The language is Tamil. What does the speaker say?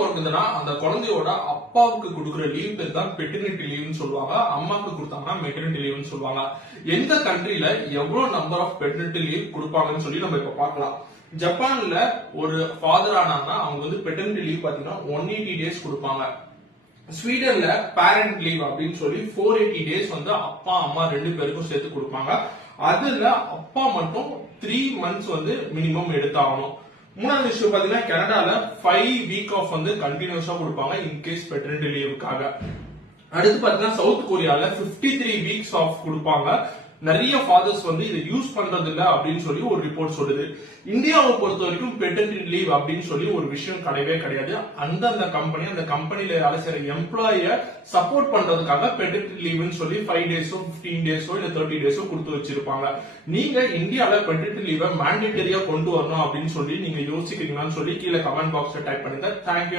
பிறகுதுன்னா அந்த குழந்தையோட அப்பாவுக்கு கொடுக்குற லீவ் பேர் தான் பெட்டர்னிட்டி லீவ்னு சொல்லுவாங்க. அம்மாக்கு கொடுத்தாங்கன்னா மெட்டர்னிட்டி லீவ்னு சொல்லுவாங்க. எந்த கண்ட்ரில எவ்வளவு நம்பர் ஆஃப் பெட்டர்னிட்டி லீவ் கொடுப்பாங்கன்னு சொல்லி நம்ம இப்ப பார்க்கலாம். ஜப்பான்ல ஒரு ஃபாதர் ஆனாங்கன்னா அவங்க வந்து பெட்டர்னிட்டி லீவ் பாத்தீங்கன்னா 180 டேஸ் கொடுப்பாங்க. ஸ்வீடன்ல பேரண்ட் லீவ் அப்படின்னு சொல்லி 480 டேஸ் வந்து அப்பா அம்மா 2 பேருக்கும் சேர்த்து கொடுப்பாங்க. அதுல அப்பா மட்டும் 3 மந்த்ஸ் வந்து மினிமம் எடுத்தாகணும். மூணாவது விஷயம் பாத்தீங்கன்னா கனடால 5 வீக் ஆஃப் வந்து கண்டினியூஸா கொடுப்பாங்க இன்கேஸ் பெட்டர்னிட்டி லீவுக்காக. அடுத்து பாத்தீங்கன்னா சவுத் கொரியால 53 வீக்ஸ் ஆஃப் கொடுப்பாங்க. நிறைய ஃபாதர்ஸ் வந்து இதை யூஸ் பண்றது இல்ல அப்படின்னு சொல்லி ஒரு ரிப்போர்ட் சொல்லுது. இந்தியாவை பொறுத்த வரைக்கும் பெட்டர்னிட்டி லீவ் அப்படின்னு சொல்லி ஒரு விஷயம் கிடையவே கிடையாது. அந்த கம்பெனில வேலை செய்யற எம்ப்ளாய சப்போர்ட் பண்றதுக்காக பெட்டர்னிட்டி லீவ்னு சொல்லி 5 டேஸோ 15 டேஸோ இல்ல 30 டேஸோ கொடுத்து வச்சிருப்பாங்க. நீங்க இந்தியால பெட்டர்னிட்டி லீவை மேண்டேட்டரியா கொண்டு வரணும் அப்படின்னு சொல்லி நீங்க யோசிக்கிறீங்களான்னு சொல்லி கீழே கமெண்ட் பாக்ஸ்ல டைப் பண்ணுங்க. தேங்க்யூ.